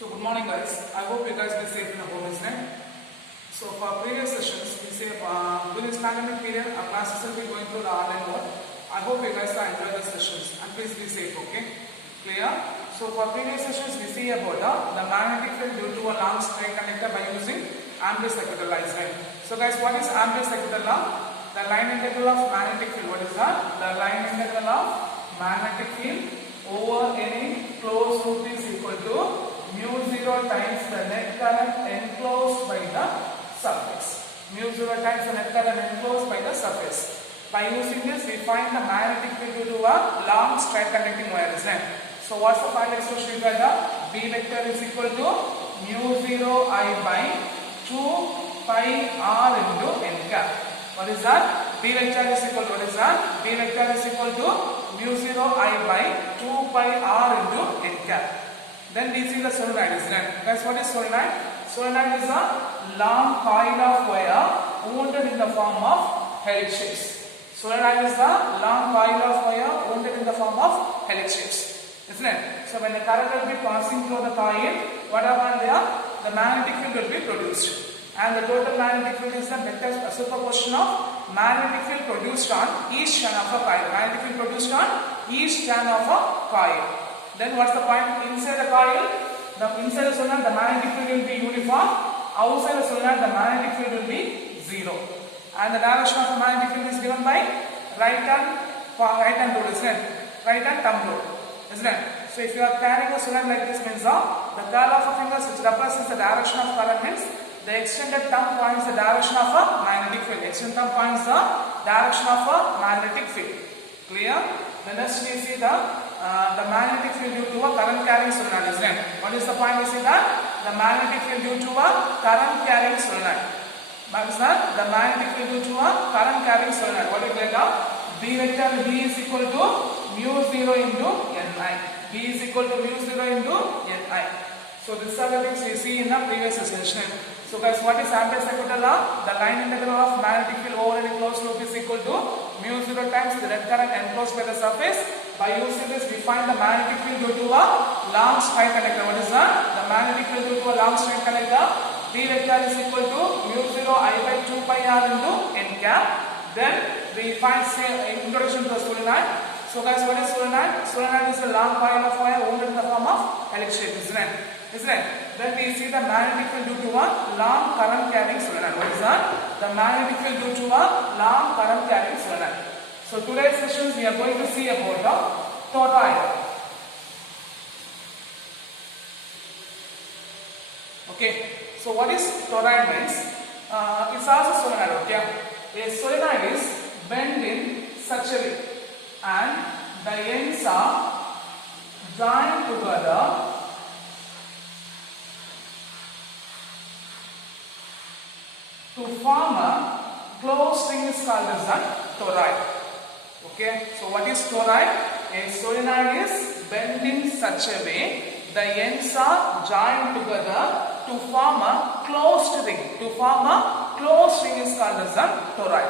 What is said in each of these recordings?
So good morning guys. I hope you guys be safe in home, isn't it? So for previous sessions, we say during this pandemic period, our classes will be going through the online mode. I hope you guys are enjoying the sessions and please be safe, okay? Clear? So for previous sessions, we see about the magnetic field due to a long string connector by using Ampere's second line. So guys, what is Ampere's second law? The line integral of magnetic field. What is that? The line integral of magnetic field over any closed loop is equal to mu0 times the net current enclosed by the surface. Mu0 times the net current enclosed by the surface. By using this, we find the magnetic field due to a long straight conducting wire. So what's the final expression together? B vector is equal to mu0 I by 2 pi r into n cap. What is that? B vector is equal to what is that? B vector is equal to mu0 I by 2 pi r into n cap. Then we see the solenoid, isn't it? Guys, what is solenoid? Solenoid is a long coil of wire wound in the form of helix shapes. Solenoid is the long coil of wire wound in the form of helix shapes, isn't it? So when the current will be passing through the coil, what happens there? The magnetic field will be produced. And the total magnetic field is the vector superposition of magnetic field produced on each turn of a coil. Magnetic field produced on each turn of a coil. Then what's the point? Inside the coil, inside the solenoid, the magnetic field will be uniform. Outside the solenoid, the magnetic field will be zero. And the direction of the magnetic field is given by right hand rule, isn't it? Right hand thumb rule, isn't it? So if you are carrying a solenoid like this, means the curl of a fingers which represents the direction of current, means the extended thumb points the direction of a magnetic field. Extended thumb points the direction of a magnetic field. Clear? Then next we see the magnetic field due to a current carrying solenoid, isn't it? What is the point? We see that the magnetic field due to a current carrying solenoid. What is that? The magnetic field due to a current carrying solenoid. What do you get out? B vector B is equal to mu0 into Ni. B is equal to mu0 into Ni. So these are the things we see in the previous session. So guys, what is Ampere's second law? The line integral of magnetic field over any closed loop is equal to mu0 times the net current enclosed by the surface. By using this, we find the magnetic field due to a long straight connector. What is that? The magnetic field due to a long straight connector. B vector is equal to mu0 I by 2 pi r into n cap. Then we find introduction to the solenoid. So guys, what is solenoid? Solenoid is a long coil of wire wound in the form of helix shape, isn't it? Then we see the magnetic field due to a long current carrying solenoid. What is that? The magnetic field due to a long current carrying solenoid. So today's sessions we are going to see about the toroid. Okay. So what is toroid means? It's also solenoid. Okay. A solenoid is bent in such a way, and the ends are joined together to form a closed ring is called as a toroid. Okay, so what is toroid? A solenoid is bent in such a way, the ends are joined together to form a closed ring. To form a closed ring is called as a toroid.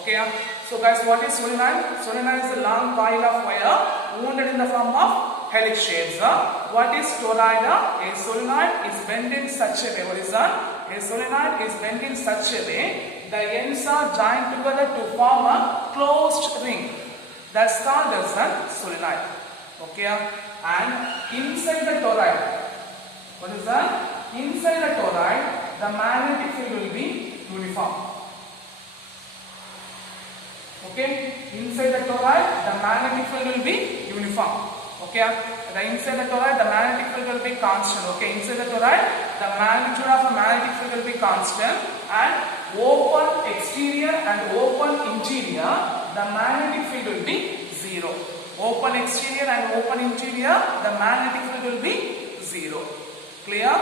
Okay, so guys, what is solenoid? Solenoid is a long coil of wire wounded in the form of helix shapes. What is toroid? A solenoid is bent in such a way. What is that? A solenoid is bent in such a way, the ends are joined together to form a closed ring. That's called as a solenoid. Okay, and inside the toroid, what is that? Inside the toroid, the magnetic field will be uniform. Okay, inside the toroid, the magnetic field will be uniform. Okay, inside the toroid, the magnetic field will be constant. Okay, inside the toroid, the magnitude of the magnetic field will be constant, and open exterior and open interior, the magnetic field will be zero. Open exterior and open interior, the magnetic field will be zero. Clear?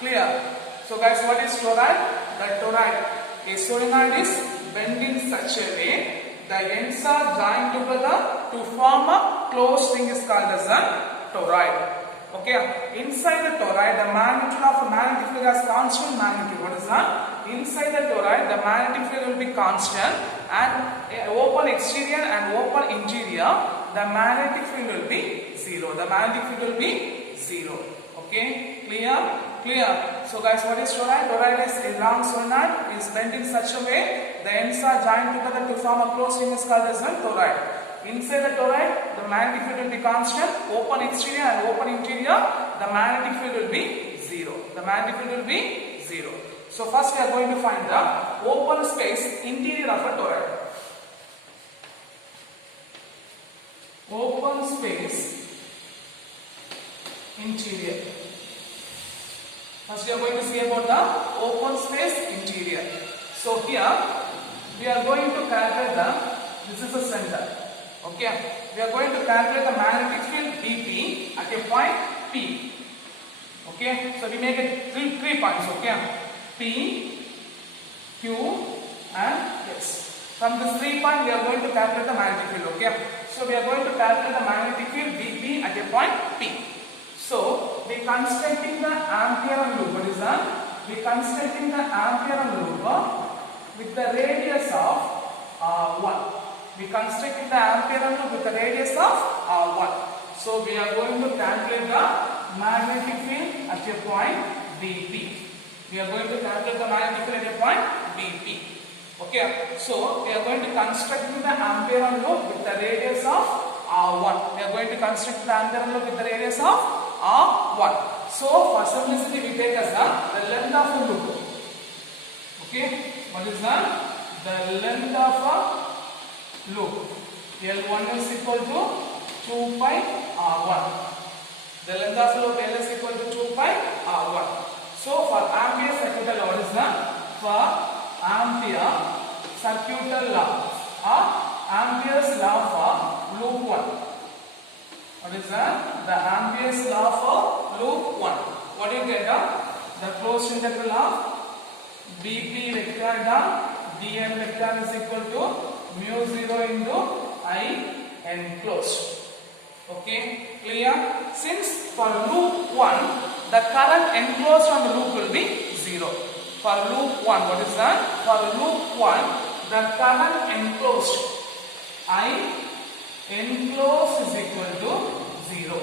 Clear. So guys, what is toroid? The toroid, a solenoid is bent in such a way, the ends are joined together to form a closed ring is called as a toroid. Okay, inside the toroid, the magnitude of the magnetic field has constant magnitude. What is that? Inside the toroid, the magnetic field will be constant, and open exterior and open interior, the magnetic field will be zero. The magnetic field will be zero. Okay, clear? Clear. So guys, what is toroid? Toroid is a long solenoid is bent in such a way the ends are joined together to form a closed ring is called as a toroid. Inside the toroid, the magnetic field will be constant, open exterior and open interior, the magnetic field will be 0. The magnetic field will be 0. So first we are going to find the open space interior of a toroid. Open space interior. First we are going to see about the open space interior. So here we are going to calculate this is the center. Okay, we are going to calculate the magnetic field BP at a point P. Okay, so we make it three points. Okay, P, Q and S. From this 3 point we are going to calculate the magnetic field. Okay, so we are going to calculate the magnetic field BP at a point P. So we constructing the Ampere loop. What is that? We constructing the Ampere loop with the radius of 1. We constructed the Ampere loop with the radius of 1. So we are going to calculate the magnetic field at a point BP. We are going to calculate the magnetic field at a point BP. Okay. So we are going to construct the Ampere loop with the radius of 1. We are going to construct the Ampere loop with the radius of 1. So for simplicity we take as the length of the loop. Okay. What is that? The length of a loop. L1 is equal to 2 pi R1. The length of loop L is equal to 2 pi R1. So for Ampere circuital law, what is that? For Ampere circuital law or Ampere's law for loop 1. What is that? The Ampere's law for loop 1. What do you get? The closed integral of BP vector down dl vector is equal to mu 0 into I enclosed. Okay, clear? Since for loop 1, the current enclosed on the loop will be 0. For loop 1, what is that? For loop 1, the current enclosed I enclosed is equal to 0.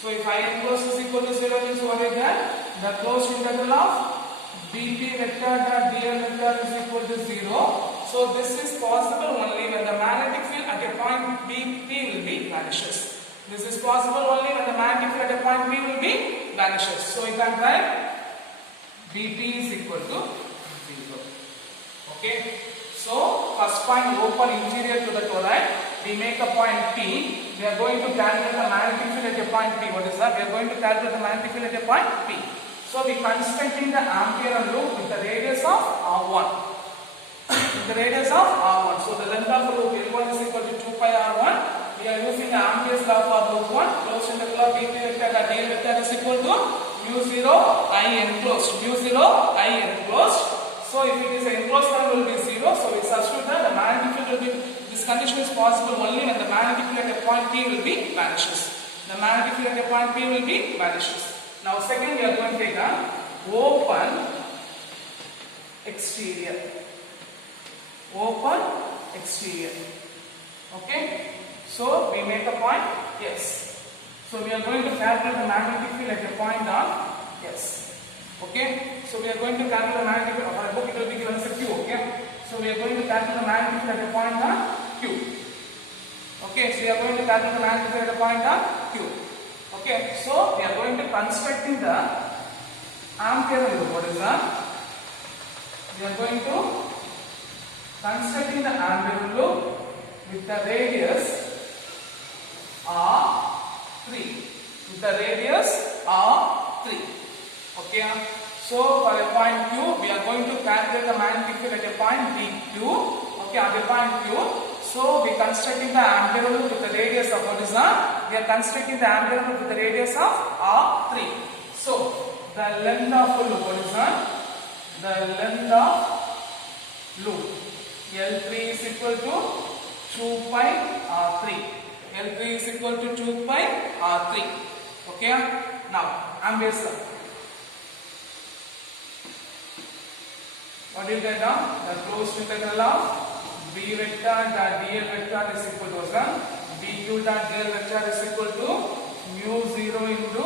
So if I enclosed is equal to 0 means what is that? The closed integral of BP vector dot dl vector is equal to 0. So this is possible only when the magnetic field at a point BP will be vanishes. This is possible only when the magnetic field at a point P will be vanishes. So we can write BP is equal to 0. Okay. So first point open interior to the toroid. We make a point P. We are going to calculate the magnetic field at a point P. What is that? We are going to calculate the magnetic field at a point P. So we constructing the Ampere loop with the radius of R1. With the radius of R1. So the length of the loop L1 is equal to 2 pi R1. We are using the Ampere's law for loop 1. Closed integral of BP vector dot dl vector is equal to mu 0 I enclosed. Mu 0 I enclosed. So if it is enclosed current will be 0. So we substitute that the magnetic field will be. This condition is possible only when the magnetic field at a point P will be vanishes. The magnetic field at a point P will be vanishes. Now second we are going to take a open exterior. Open exterior. Okay. So we make a point yes. So we are going to calculate the magnetic field at a point on yes. Okay. So we are going to calculate the magnetic field. Of our book it will be given as a Q. Okay. So we are going to calculate the magnetic field at a point on Q. Okay. So we are going to calculate the magnetic field at a point on Q. Okay, so we are going to constructing the Ampere loop. What is that? We are going to constructing the Ampere loop with the radius R3. With the radius R3. Okay, so for a point Q, we are going to calculate the magnetic field at a point PQ. Okay, at a point Q. So we constructing the Ampere loop with the radius of what is that? We are constructing the Ampere loop with the radius of R3. So the length of the loop, what is that? The length of loop L3 is equal to 2 pi R3. L3 is equal to 2 pi R3. Okay. Now Ampere's law. What do you get down? The closed integral of B vector dot dl vector is equal to BQ dot dl vector is equal to mu 0 into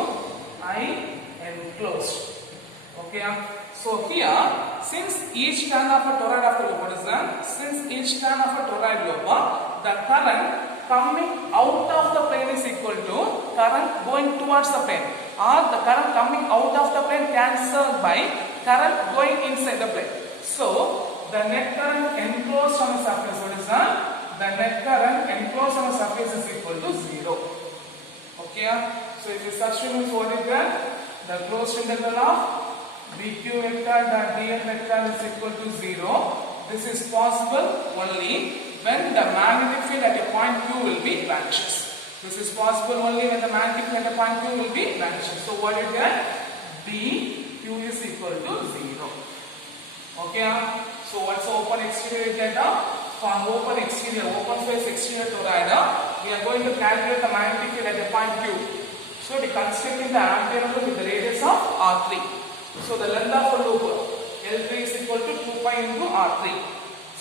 I enclosed. Okay. So here, since each turn of a toroid of the loop, what is that? Since each turn of a toroid loop, the current coming out of the plane is equal to current going towards the plane, or the current coming out of the plane cancelled by current going inside the plane. So the net current enclosed on the surface, what is that? The net current enclosed on the surface is equal to 0. Okay. So if you substitute what is that? The closed integral of dq vector dot dl vector is equal to 0. This is possible only when the magnetic field at a point Q will be vanishes. This is possible only when the magnetic field at a point Q will be vanishes. So what you get? dq is equal to 0. Okay. So what's the open exterior data? From open exterior, open face exterior toroid, we are going to calculate the magnetic field at a point Q. So we constructing the ampere loop with the radius of R3. So the length of a loop L3 is equal to 2 pi into R3.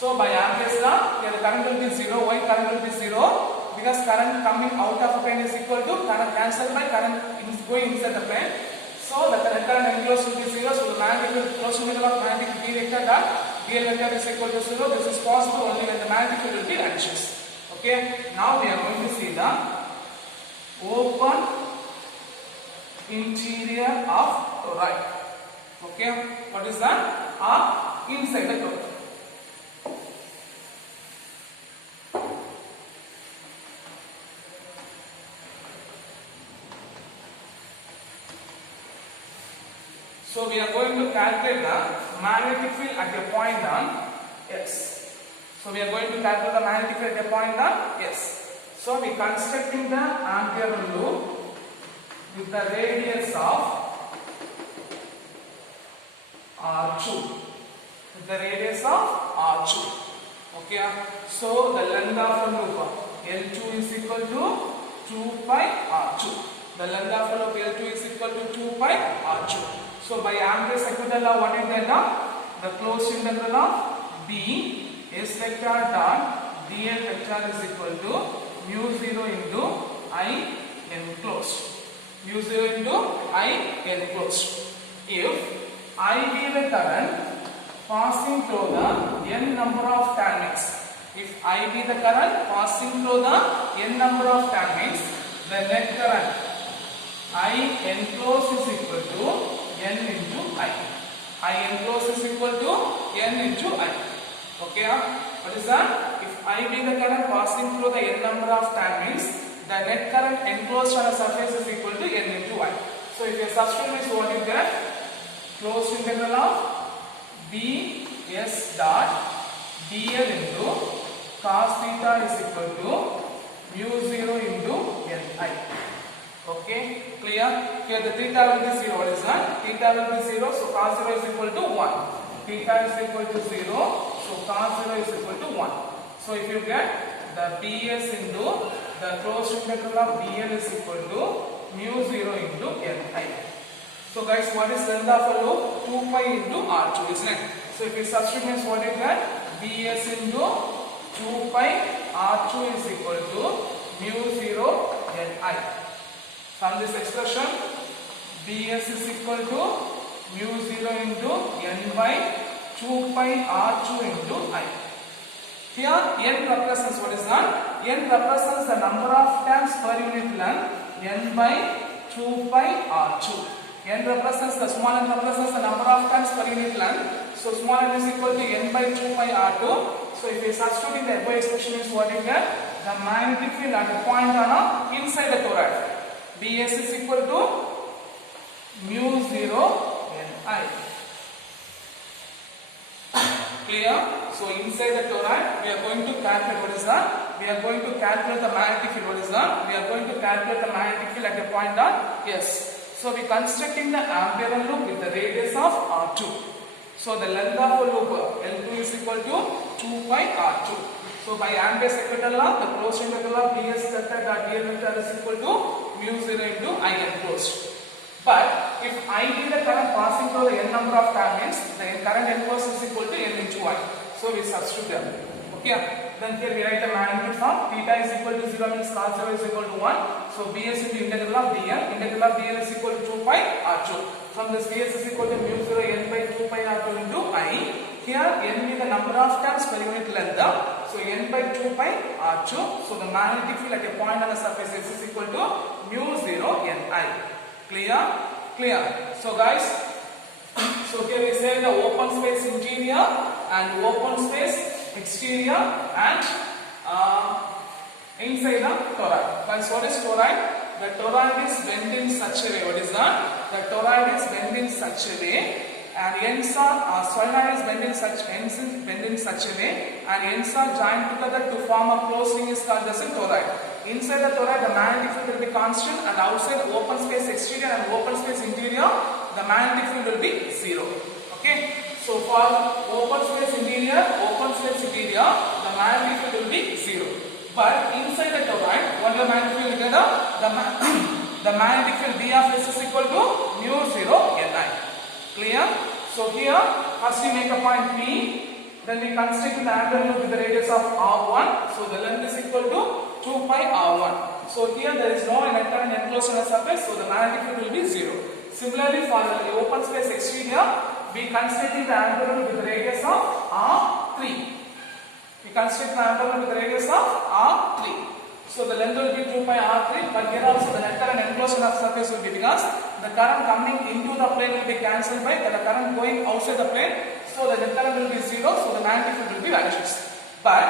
So by Ampere's law, here the current will be 0. Why current will be 0? Because current coming out of a plane is equal to current cancelled by current going inside the plane. So the current enclosed will be 0. So the magnetic close to middle of magnetic B vector dot dl vector is equal to 0. This is possible only when the magnetic field will be vanishes. Okay. Now we are going to see the open interior of toroid. Okay. What is that? Inside the toroid. So we are going to calculate the magnetic field at a point on S. So we are going to calculate the magnetic field at a point on S. So we constructing the ampere loop with the radius of R2. With the radius of R2. Okay. So the length of the loop L2 is equal to 2 pi R2. The length of the loop L2 is equal to 2 pi R2. So by Ampere's second law, what is the law? The closed integral of B S vector dot dl vector is equal to mu 0 into I enclosed. Mu 0 into I enclosed. If I be the current passing through the n number of tangents, if I be the current passing through the n number of tangents, the net current I enclosed is equal to n into I. I enclosed is equal to n into I. Okay. What is that? If I be the current passing through the n number of tangents, the net current enclosed on a surface is equal to n into I. So if you substitute this, what you get? Closed integral of B S dot dl into cos theta is equal to mu 0 into n I. Okay, clear? Here the theta will be 0. What is that? Theta will be 0, so cos 0 is equal to 1. Theta is equal to 0, so cos 0 is equal to 1. So if you get the Bs into the closed integral of dl is equal to mu 0 into ni. So guys, what is length of a loop? 2 pi into R2, isn't it? So if you substitute means what you get? Bs into 2 pi R2 is equal to mu 0 ni. From this expression, Bs is equal to mu 0 into n by 2 pi R2 into I. Here n represents what is that? N represents the number of terms per unit length n by 2 pi R2. N represents the small n represents the number of terms per unit length. So small n is equal to n by 2 pi R2. So if you substitute in the above expression is what you get? The magnetic field at a point on inside the toroid. Bs is equal to mu 0 ni. Clear? So inside the toroid, we are going to calculate what is that? We are going to calculate the magnetic field. What is that? We are going to calculate the magnetic field at a point on S. So we constructing the ampere loop with the radius of R2. So the length of a loop L2 is equal to 2 pi R2. So by Ampere's second law, the closed integral of ds vector dot dl vector is equal to mu 0 into I enclosed. But if I be the current passing through the n number of tangents, the current enclosed is equal to n into I. So we substitute them. Okay. Then here we write the magnitude form. Theta is equal to 0 means cos 0 is equal to 1. So bs into integral of dl. Integral of dl is equal to 2 pi r2. From this bs is equal to mu 0 n by 2 pi r2 into I. Here n is the number of terms per unit length. So n by 2 pi r2. So the magnetic field at a point on the surface x is equal to mu 0 ni. Clear? Clear. So guys, so here we say the open space interior and open space exterior and inside the toroid. Guys, what is toroid? The toroid is bent in such a way. What is that? The toroid is bent in such a way, and ends are solenoid is bent in such a way, and ends are joined together to form a closed ring is called as a toroid. Inside the toroid, the magnetic field will be constant, and outside open space exterior and open space interior, the magnetic field will be 0. Okay. So for open space interior, the magnetic field will be 0. But inside the toroid, what the magnetic field will get? The magnetic field B of S is equal to mu 0 ni. Clear? So here, first we make a point P, then we construct the angular loop with the radius of R1. So the length is equal to 2 pi R1. So here there is no electron enclosed on the surface, so the magnetic field will be 0. Similarly, for the open space exterior, we construct the angular loop with the radius of R3. We construct the angular loop with the radius of R3. So the length will be 2 pi r3, but here also the electron enclosed on the surface will be, because the current coming into the plane will be cancelled by the current going outside the plane. So the electron will be 0, so the magnetic field will be vanishes. But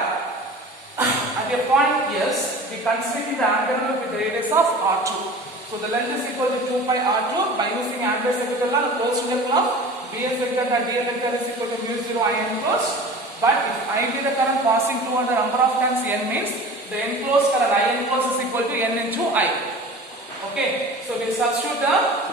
at a point S, we construct the angular loop with the radius of r2. So the length is equal to 2 pi r2 by using angular secretary law, closed integral of bs vector and dl vector is equal to mu 0 I enclosed. But if I be the current passing through on the number of times n means the enclosed current I enclosed is equal to n into I. Okay, so we substitute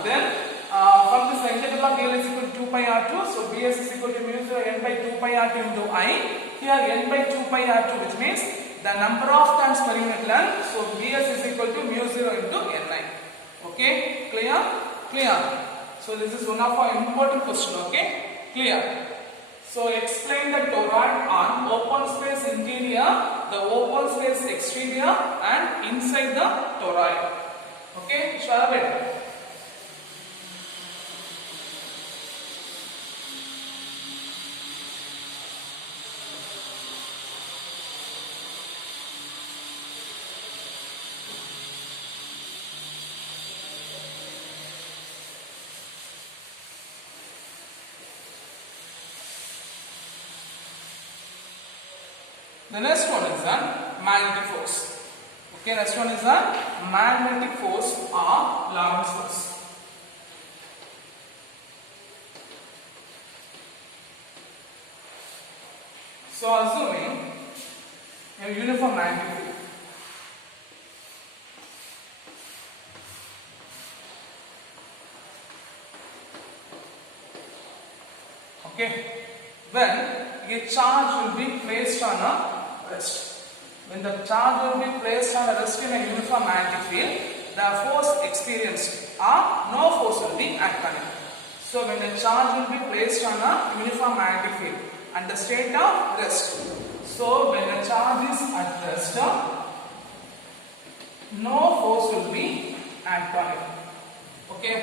then from this integral of dl is equal to 2 pi r2. So bs is equal to mu 0 n by 2 pi r2 into I. Here n by 2 pi r2, which means the number of times per unit length. So bs is equal to mu 0 into ni. Okay, clear? Clear. So this is one of our important question. Okay, clear. So explain the toroid on open space interior, the open space exterior, and inside the toroid. Okay, shall we? The next one is a magnetic force. Okay, next one is a magnetic force or Lorentz force. So assuming a uniform magnetic field. Okay, when a charge will be placed on a rest. When the charge will be placed on a rest in a uniform magnetic field, the force experienced or no force will be acted on it. So when the charge will be placed on a uniform magnetic field and the state of rest. So when the charge is at rest, no force will be acted on it. Okay.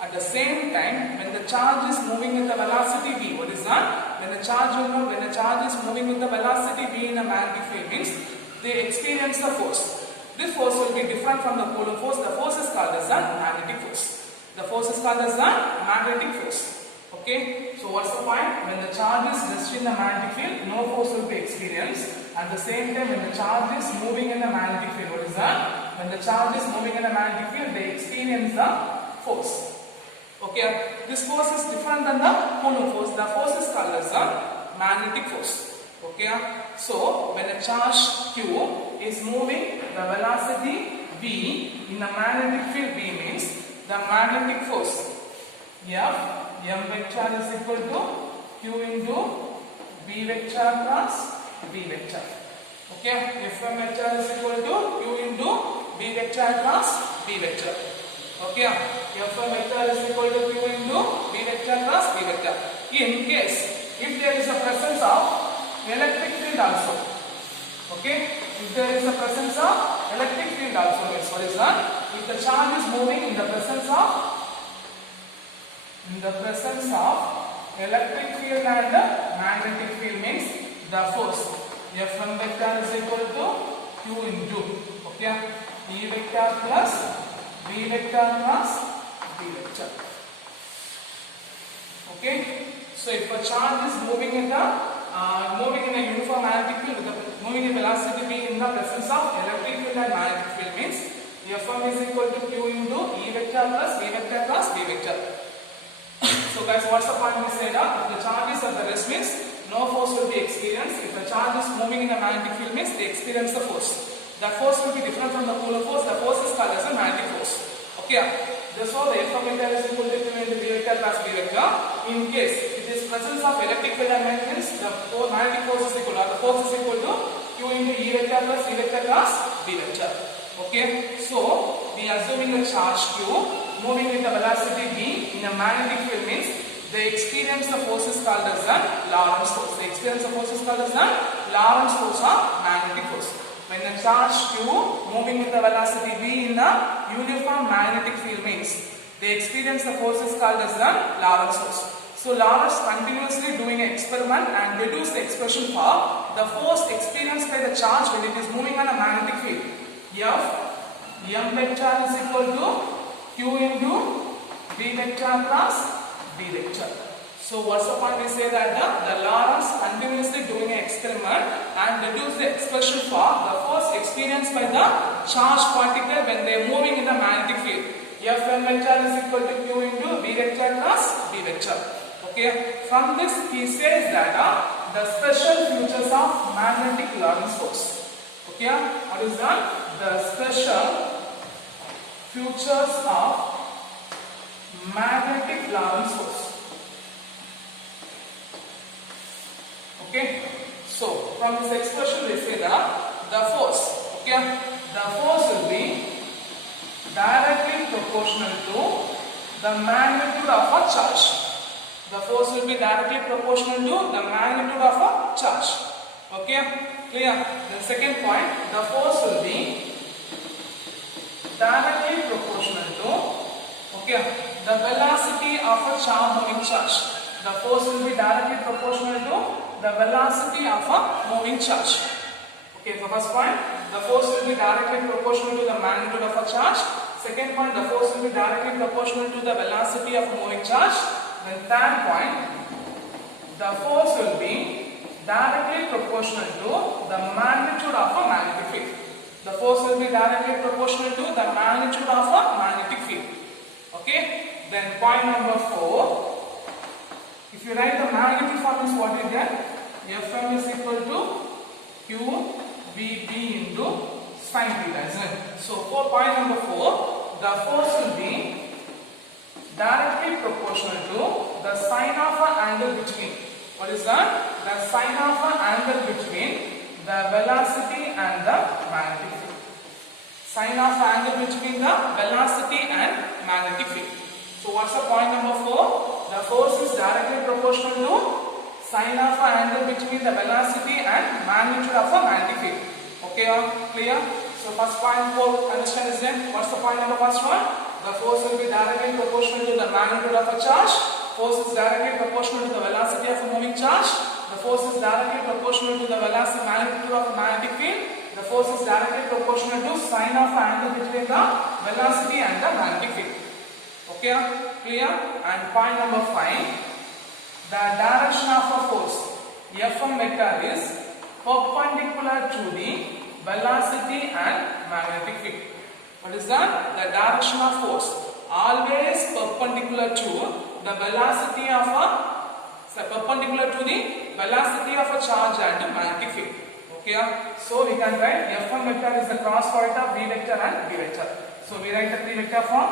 At the same time, when the charge is moving with the velocity v, what is that? When the charge is moving with the velocity v in a magnetic field, means they experience the force. This force will be different from the Coulomb force. The force is called as the magnetic force. The force is called as the magnetic force. Okay. So what's the point? When the charge is resting in the magnetic field, no force will be experienced. At the same time, when the charge is moving in the magnetic field, what is that? When the charge is moving in the magnetic field, they experience the force. Okay, this force is different than the Coulomb force. The force is called as the magnetic force. Okay, so when a charge Q is moving the velocity v in a magnetic field v, means the magnetic force F m vector is equal to Q into v vector plus v vector. Okay, Fm vector is equal to Q into v vector plus v vector. Okay, Fm vector is equal to Q into v vector plus v vector. In case if there is a presence of electric field also, Okay, if there is a presence of electric field also means what is that? If the charge is moving in the presence of electric field and magnetic field means the force Fm vector is equal to Q into E vector plus V vector plus B vector. Okay, so if a charge is moving in a uniform magnetic field, moving in velocity v in the presence of electric field and magnetic field means Fm is equal to Q into E vector plus V vector plus B vector. So guys, what's the point we say that if the charge is at the rest means no force will be experienced. If the charge is moving in a magnetic field means they experience the force. The force will be different from the polar force. The force is called as a magnetic force. Okay. Therefore, the Fm vector is equal to Q into V vector plus B vector. In case it is presence of electric field and magnetic means the magnetic force is equal, or the force is equal to Q into E vector plus V vector plus B vector. Okay. So we are assuming a charge Q moving with the velocity v in a magnetic field means they experience the forces called as the Lorentz force. They experience the forces called as the Lorentz force or magnetic force. When a charge Q moving with the velocity v in a uniform magnetic field means they experience the forces called as the Lorentz force. So Lorentz continuously doing an experiment and deduce the expression for the force experienced by the charge when it is moving on a magnetic field. M vector is equal to Q into V vector plus B vector. So what's the point? We say that the Lorentz continuously doing an experiment and deduce the expression for the force experienced by the charged particle when they are moving in the magnetic field. Fm vector is equal to Q into V vector plus B vector. Okay. From this he says that the special features of magnetic Lorentz force. Okay. What is that? The special features of magnetic Lorentz force. Okay, so from this expression we say that the force, the force will be directly proportional to the magnitude of a charge. The force will be directly proportional to the magnitude of a charge. Okay, clear? The second point, the force will be directly proportional to the velocity of a moving charge. The force will be directly proportional to the velocity of a moving charge. Okay, so first point, the force will be directly proportional to the magnitude of a charge. Second point, the force will be directly proportional to the velocity of a moving charge. Then third point, the force will be directly proportional to the magnitude of a magnetic field. The force will be directly proportional to the magnitude of a magnetic field. Okay, then point number 4. If you write the magnetic form is what you get? Fm is equal to Q VB into sin theta, isn't it? So for point number 4, the force will be directly proportional to the sine of an angle between. What is that? The sine of an angle between the velocity and the magnetic field. Sine of an angle between the velocity and magnetic field. So what's the point number 4? The force is directly proportional to sine of an angle between the velocity and magnitude of a magnetic field. Okay, clear? So first point 4, understand is then. What's the point number first one? The force will be directly proportional to the magnitude of a charge. Force is directly proportional to the velocity of a moving charge. The force is directly proportional to the velocity magnitude of a magnetic field. The force is directly proportional to sine of an angle between the velocity and the magnetic field. Okay, clear? And point number 5, the direction of a force Fm vector is perpendicular to the velocity and magnetic field. What is that? The direction of force always perpendicular to the velocity of a charge and magnetic field. Okay, so we can write Fm vector is the cross product of V vector and B vector. So we write the P vector form.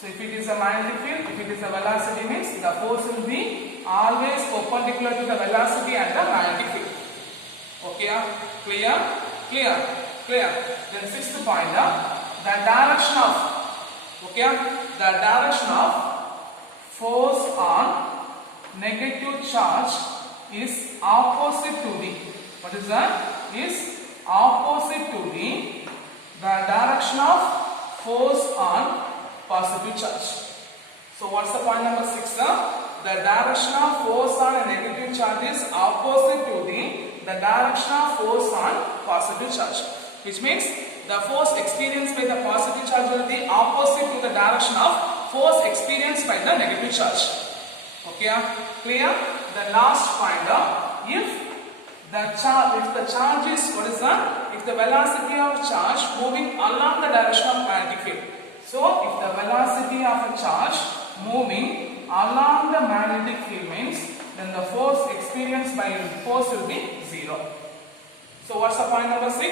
So if it is a magnetic field, if it is a velocity means the force will be always perpendicular to the velocity and the magnetic field. Okay, clear? Clear? Clear? Then sixth point, the direction of force on negative charge is opposite to the What is that? Is opposite to the direction of force on positive charge. So what's the point number 6? The direction of force on a negative charge is opposite to the direction of force on positive charge. Which means the force experienced by the positive charge will be opposite to the direction of force experienced by the negative charge. Okay, clear? The last point, if the charge is, what is that? If the velocity of charge moving along the direction of magnetic field. So if the velocity of a charge moving along the magnetic field means, then the force experienced by force will be 0. So what's the point number 6?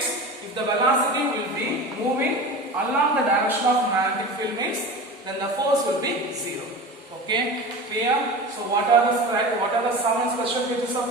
If the velocity will be moving along the direction of magnetic field means, then the force will be 0. Okay, clear? So what are the 7 special features of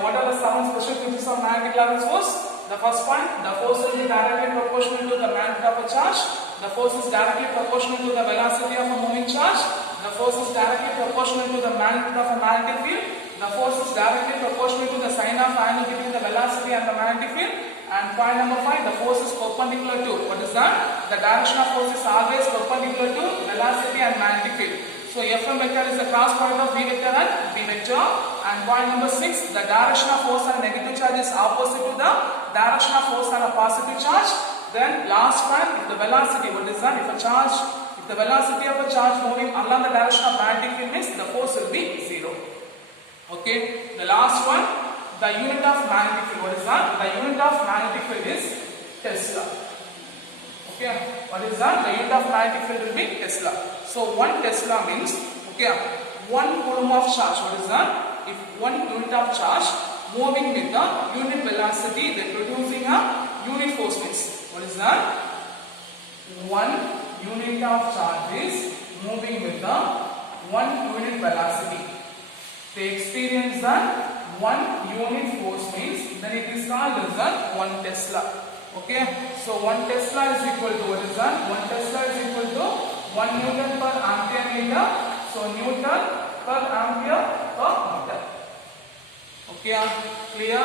what are the 7 special features of magnetic Lorentz force? The first one, the force will be directly proportional to the magnitude of a charge. The force is directly proportional to the velocity of a moving charge. The force is directly proportional to the magnitude of a magnetic field. The force is directly proportional to the sign of angle between the velocity and the magnetic field. And point number 5, the force is perpendicular to, what is that? The direction of force is always perpendicular to velocity and magnetic field. So Fm vector is the cross product of V vector and B vector. And point number 6, the direction of force on a negative charge is opposite to the direction of force on a positive charge. Then last one, if the velocity, what is that? If the velocity of a charge moving along the direction of magnetic field means, the force will be 0. Okay, the last one, the unit of magnetic field. What is that? The unit of magnetic field is Tesla. Okay, what is that? The unit of magnetic field will be Tesla. So 1 Tesla means, okay, 1 coulomb of charge. What is that? If 1 unit of charge moving with the unit velocity, then producing a unit force means. What is that? 1 unit of charge is moving with the 1 unit velocity. They experience that 1 unit force means, then it is called as that 1 Tesla. Okay, so 1 Tesla is equal to, what is that? 1 Tesla is equal to 1 Newton per ampere meter. So Newton per ampere per meter. Okay, clear?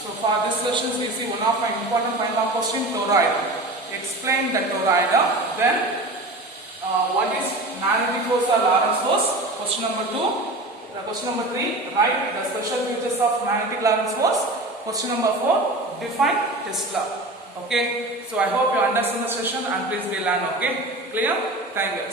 So for this lesson we see one of my important final question, toroid. Explain the toroid. Then what is magnetic force or Lorentz force? Question number 2. Question number 3, write the special features of magnetic Lorentz force. Question number 4, define Tesla. Okay, so I hope you understand the session and please be learn. Okay, clear? Thank you.